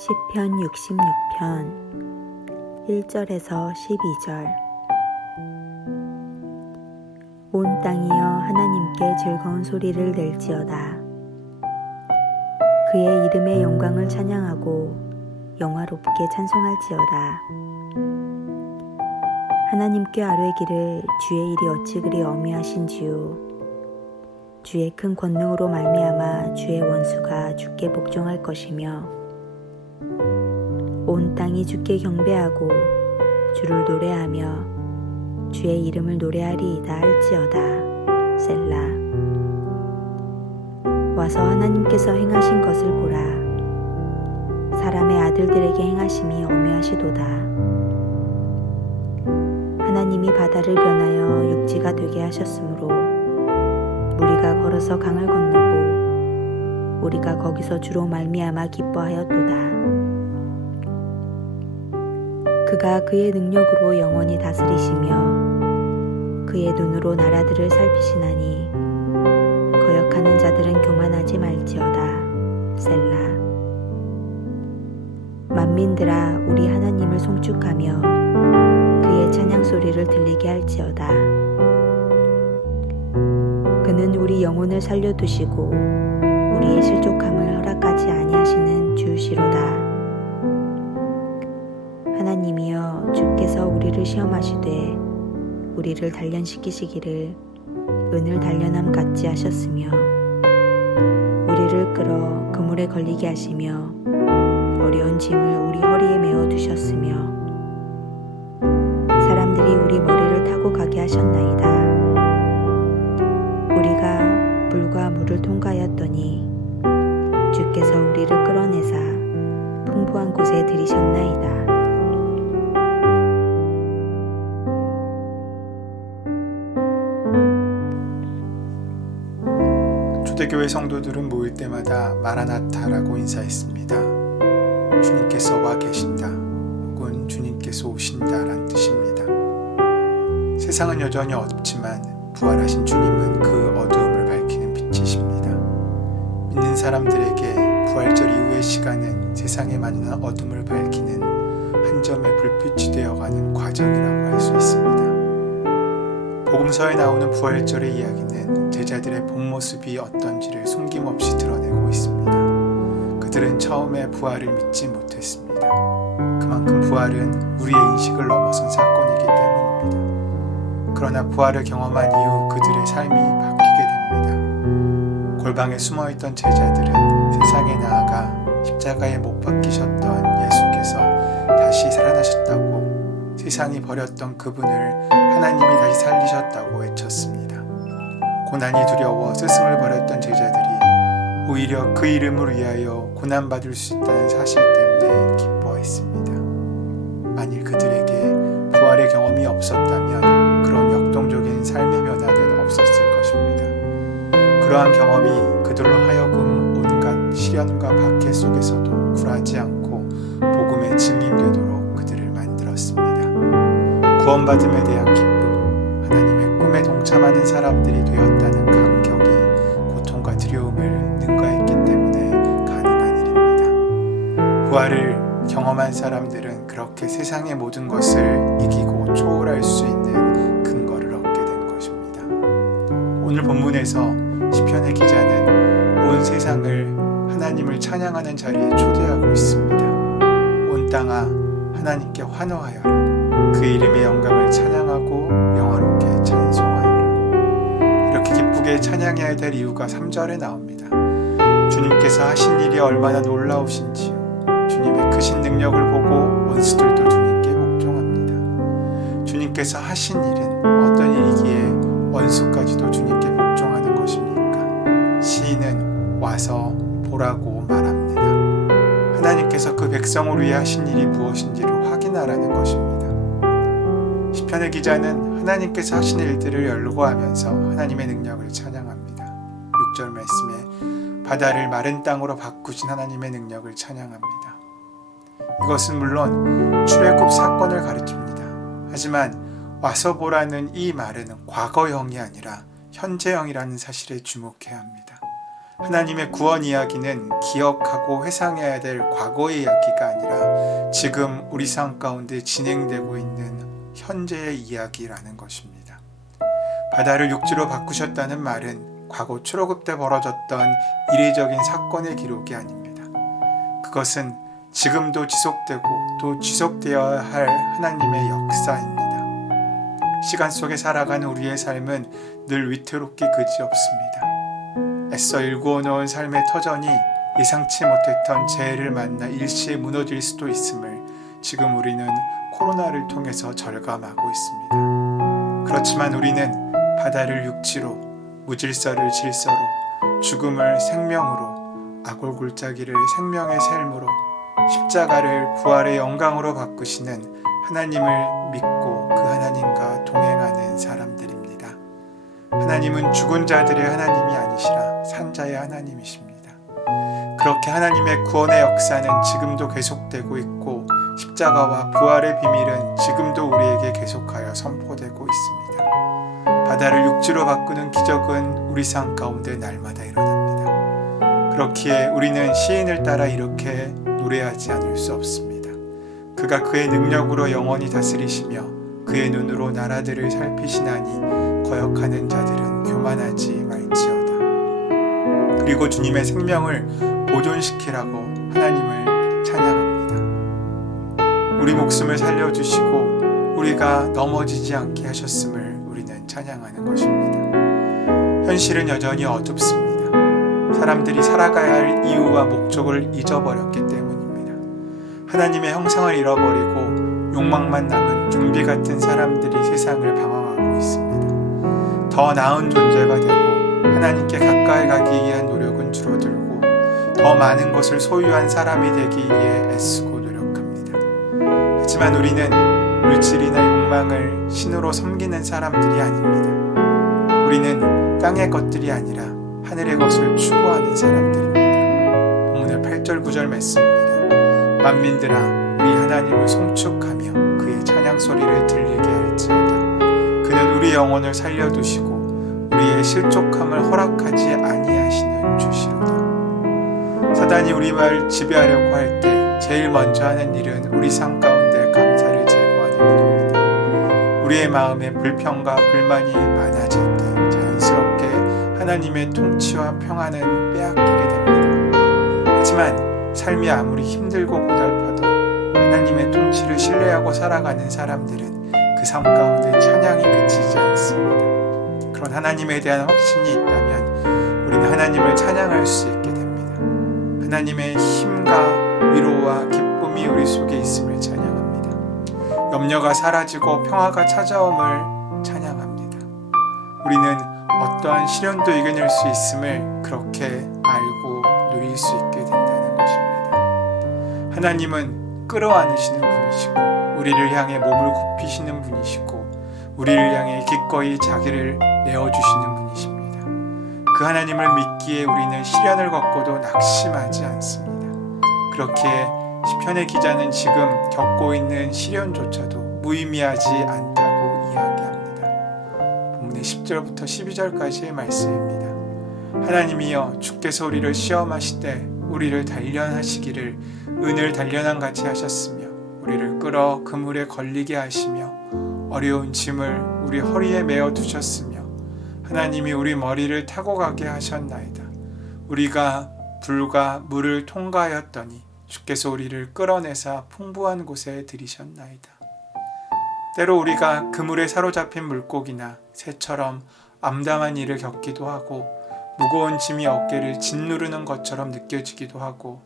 시편 66편 1절에서 12절. 온 땅이여 하나님께 즐거운 소리를 낼지어다. 그의 이름의 영광을 찬양하고 영화롭게 찬송할지어다. 하나님께 아뢰기를 주의 일이 어찌 그리 어미하신지요. 주의 큰 권능으로 말미암아 주의 원수가 주께 복종할 것이며 온 땅이 주께 경배하고 주를 노래하며 주의 이름을 노래하리이다 할지어다. 셀라. 와서 하나님께서 행하신 것을 보라. 사람의 아들들에게 행하심이 어미하시도다. 하나님이 바다를 변하여 육지가 되게 하셨으므로 무리가 걸어서 강을 건너고 우리가 거기서 주로 말미암아 기뻐하였도다. 그가 그의 능력으로 영원히 다스리시며 그의 눈으로 나라들을 살피시나니 거역하는 자들은 교만하지 말지어다. 셀라. 만민들아 우리 하나님을 송축하며 그의 찬양 소리를 들리게 할지어다. 그는 우리 영혼을 살려두시고 우리의 실족함을 허락하지 아니하시는 주시로다. 하나님이여 주께서 우리를 시험하시되 우리를 단련시키시기를 은을 단련함 같이 하셨으며 우리를 끌어 그물에 걸리게 하시며 어려운 짐을 우리 허리에 메어 두셨으며 사람들이 우리 머리를 타고 가게 하셨나이다. 우리가 불과 물을 통과하였더니 주께서 우리를 끌어내사 풍부한 곳에 들이셨나이다. 초대교회 성도들은 모일 때마다 마라나타라고 인사했습니다. 주님께서 와 계신다 혹은 주님께서 오신다란 뜻입니다. 세상은 여전히 어둡지만 부활하신 주님은 그 어두움을 밝히는 빛이십니다. 믿는 사람들에게 부활절 이후의 시간은 세상에 많은 어둠을 밝히는 한 점의 불빛이 되어가는 과정이라고 할 수 있습니다. 복음서에 나오는 부활절의 이야기는 제자들의 본 모습이 어떤지를 숨김없이 드러내고 있습니다. 그들은 처음에 부활을 믿지 못했습니다. 그만큼 부활은 우리의 인식을 넘어선 사건이기 때문입니다. 그러나 부활을 경험한 이후 그들의 삶이 바뀌게 됩니다. 골방에 숨어있던 제자들은 세상에 나아가 십자가에 못 박히셨던 예수께서 다시 살아나셨다고, 세상이 버렸던 그분을 하나님이 다시 살리셨다고 외쳤습니다. 고난이 두려워 스승을 버렸던 제자들이 오히려 그 이름을 위하여 고난받을 수 있다는 사실 때문에 기뻐했습니다. 만일 그들에게 부활의 경험이 없었다면 그런 역동적인 삶의 변화는 없었을 것입니다. 그러한 경험이 그들로 하여금 온갖 시련과 박해 속에서도 굴하지 않고 복음의 증인되도록 그들을 만들었습니다. 구원받음에 대한 기쁨, 하나님의 꿈에 동참하는 사람들이 되었다는 감격이 고통과 두려움을 능가했기 때문에 가능한 일입니다. 부활을 경험한 사람들은 그렇게 세상의 모든 것을 이기고 초월할 수 있는 근거를 얻게 된 것입니다. 오늘 본문에서 시편의 기자는 온 세상을 하나님을 찬양하는 자리에 초대하고 있습니다. 온 땅아 하나님께 환호하여라. 그 이름의 영광을 찬양하고 영화롭게 찬송하여라. 이렇게 기쁘게 찬양해야 될 이유가 3절에 나옵니다. 주님께서 하신 일이 얼마나 놀라우신지요. 주님의 크신 능력을 보고 원수들도 주님께 복종합니다. 주님께서 하신 일은 어떤 일이기에 원수까지도 주님께 복종하는 것입니까? 시인은 와서 보라고 말합니다. 하나님께서 그 백성을 위해 하신 일이 무엇인지를 확인하라는 것입니다. 시편의 기자는 하나님께서 하신 일들을 연구하면서 하나님의 능력을 찬양합니다. 6절 말씀에 바다를 마른 땅으로 바꾸신 하나님의 능력을 찬양합니다. 이것은 물론 출애굽 사건을 가르칩니다. 하지만 와서 보라는 이 말은 과거형이 아니라 현재형이라는 사실에 주목해야 합니다. 하나님의 구원 이야기는 기억하고 회상해야 될 과거의 이야기가 아니라 지금 우리 삶 가운데 진행되고 있는 현재의 이야기라는 것입니다. 바다를 육지로 바꾸셨다는 말은 과거 초록읍 때 벌어졌던 이례적인 사건의 기록이 아닙니다. 그것은 지금도 지속되고 또 지속되어야 할 하나님의 역사입니다. 시간 속에 살아가는 우리의 삶은 늘 위태롭기 그지없습니다. 애써 일구어 놓은 삶의 터전이 예상치 못했던 재해를 만나 일시에 무너질 수도 있음을 지금 우리는 코로나를 통해서 절감하고 있습니다. 그렇지만 우리는 바다를 육지로, 무질서를 질서로, 죽음을 생명으로, 아골골짜기를 생명의 삶으로, 십자가를 부활의 영광으로 바꾸시는 하나님을 믿고 그 하나님과 동행하는 사람들입니다. 하나님은 죽은 자들의 하나님이 아니시라 산자의 하나님이십니다. 그렇게 하나님의 구원의 역사는 지금도 계속되고 있고 십자가와 부활의 비밀은 지금도 우리에게 계속하여 선포되고 있습니다. 바다를 육지로 바꾸는 기적은 우리 삶 가운데 날마다 일어납니다. 그렇기에 우리는 시인을 따라 이렇게 노래하지 않을 수 없습니다. 그가 그의 능력으로 영원히 다스리시며 그의 눈으로 나라들을 살피시나니 거역하는 자들은 교만하지 말지어다. 그리고 주님의 생명을 보존시키라고 하나님을 찬양합니다. 우리 목숨을 살려주시고 우리가 넘어지지 않게 하셨음을 우리는 찬양하는 것입니다. 현실은 여전히 어둡습니다. 사람들이 살아가야 할 이유와 목적을 잊어버렸기 때문입니다. 하나님의 형상을 잃어버리고 욕망만 남은 좀비 같은 사람들이 세상을 방황하고 있습니다. 더 나은 존재가 되고 하나님께 가까이 가기 위한 노력은 줄어들고 더 많은 것을 소유한 사람이 되기 위해 애쓰고 노력합니다. 하지만 우리는 물질이나 욕망을 신으로 섬기는 사람들이 아닙니다. 우리는 땅의 것들이 아니라 하늘의 것을 추구하는 사람들입니다. 본문의 8절 9절 말씀입니다. 만민들아 우리 하나님을 송축하며 그의 찬양 소리를 들리게 할지어다. 그는 우리 영혼을 살려두시고 우리의 실족함을 허락하지 아니하시는 주시로다. 사단이 우리를 지배하려고 할 때 제일 먼저 하는 일은 우리 삶 가운데 감사를 제거하는 일입니다. 우리의 마음에 불평과 불만이 많아질 때 자연스럽게 하나님의 통치와 평안은 빼앗기게 됩니다. 하지만 삶이 아무리 힘들고 고달파도 하나님의 통치를 신뢰하고 살아가는 사람들은 그 삶 가운데 찬양이 그치지 않습니다. 그런 하나님에 대한 확신이 있다면 우리는 하나님을 찬양할 수 있게 됩니다. 하나님의 힘과 위로와 기쁨이 우리 속에 있음을 찬양합니다. 염려가 사라지고 평화가 찾아옴을 찬양합니다. 우리는 어떠한 시련도 이겨낼 수 있음을 그렇게 알고 누릴 수 있게 된다는 것입니다. 하나님은 끌어안으시는 분이시고 우리를 향해 몸을 굽히시는 분이시고 우리를 향해 기꺼이 자기를 내어주시는 분이십니다. 그 하나님을 믿기에 우리는 시련을 겪고도 낙심하지 않습니다. 그렇게 시편의 기자는 지금 겪고 있는 시련조차도 무의미하지 않다고 이야기합니다. 본문의 10절부터 12절까지의 말씀입니다. 하나님이여 주께서 우리를 시험하시되 우리를 단련하시기를 은을 단련한 같이 하셨으며 우리를 끌어 그물에 걸리게 하시며 어려운 짐을 우리 허리에 메어 두셨으며 하나님이 우리 머리를 타고 가게 하셨나이다. 우리가 불과 물을 통과하였더니 주께서 우리를 끌어내사 풍부한 곳에 들이셨나이다. 때로 우리가 그물에 사로잡힌 물고기나 새처럼 암담한 일을 겪기도 하고 무거운 짐이 어깨를 짓누르는 것처럼 느껴지기도 하고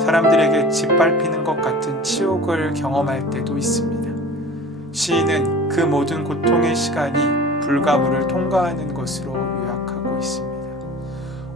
사람들에게 짓밟히는 것 같은 치욕을 경험할 때도 있습니다. 시인은 그 모든 고통의 시간이 불과 물을 통과하는 것으로 요약하고 있습니다.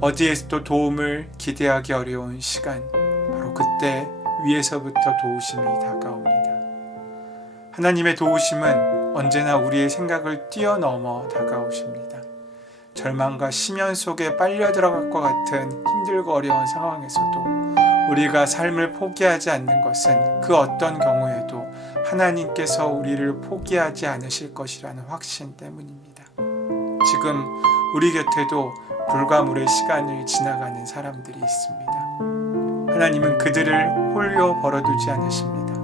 어디에서도 도움을 기대하기 어려운 시간, 바로 그때 위에서부터 도우심이 다가옵니다. 하나님의 도우심은 언제나 우리의 생각을 뛰어넘어 다가오십니다. 절망과 심연 속에 빨려 들어갈 것 같은 힘들고 어려운 상황에서도 우리가 삶을 포기하지 않는 것은 그 어떤 경우에도 하나님께서 우리를 포기하지 않으실 것이라는 확신 때문입니다. 지금 우리 곁에도 불과 물의 시간을 지나가는 사람들이 있습니다. 하나님은 그들을 홀로 벌어두지 않으십니다.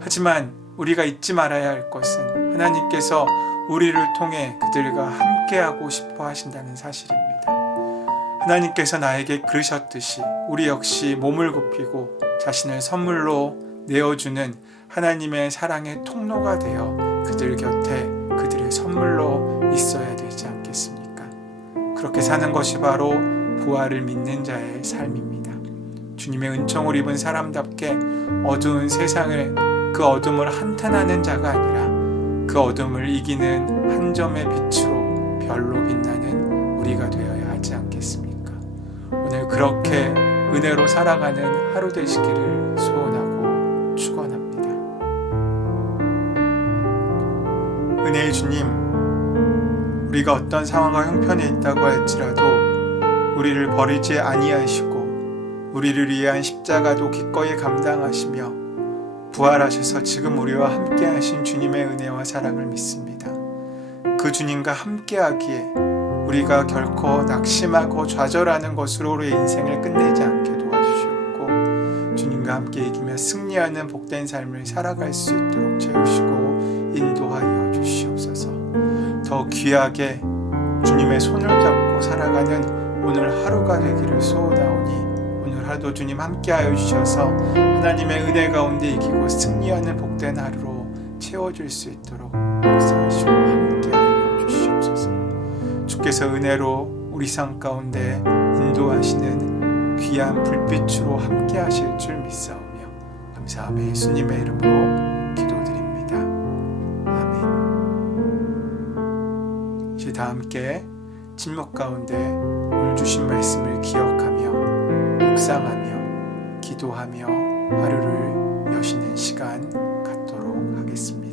하지만 우리가 잊지 말아야 할 것은 하나님께서 우리를 통해 그들과 함께하고 싶어 하신다는 사실입니다. 하나님께서 나에게 그러셨듯이 우리 역시 몸을 굽히고 자신을 선물로 내어주는 하나님의 사랑의 통로가 되어 그들 곁에 그들의 선물로 있어야 되지 않겠습니까? 그렇게 사는 것이 바로 부활을 믿는 자의 삶입니다. 주님의 은총을 입은 사람답게 어두운 세상을 그 어둠을 한탄하는 자가 아니라 그 어둠을 이기는 한 점의 빛으로 별로 빛나는 우리가 되어야 하지 않겠습니까? 오늘 그렇게 은혜로 살아가는 하루 되시기를 소원하고 축원합니다. 은혜의 주님, 우리가 어떤 상황과 형편에 있다고 할지라도 우리를 버리지 아니하시고 우리를 위한 십자가도 기꺼이 감당하시며 부활하셔서 지금 우리와 함께 하신 주님의 은혜와 사랑을 믿습니다. 그 주님과 함께하기에 우리가 결코 낙심하고 좌절하는 것으로 우리의 인생을 끝내지 않게 도와주시옵고 주님과 함께 이기며 승리하는 복된 삶을 살아갈 수 있도록 채우시고 인도하여 주시옵소서. 더 귀하게 주님의 손을 잡고 살아가는 오늘 하루가 되기를 소원하오니 오늘 하루도 주님 함께하여 주셔서 하나님의 은혜 가운데 이기고 승리하는 복된 하루로 채워줄 수 있도록 역사하시고 함께하여 주시옵소서. 주께서 은혜로 우리 삶 가운데 인도하시는 귀한 불빛으로 함께하실 줄 믿사오며 감사하며 예수님의 이름으로 기도드립니다. 아멘. 이제 다 함께 침묵 가운데 오늘 주신 말씀을 기억하며 묵상하며 기도하며 하루를 여시는 시간 갖도록 하겠습니다.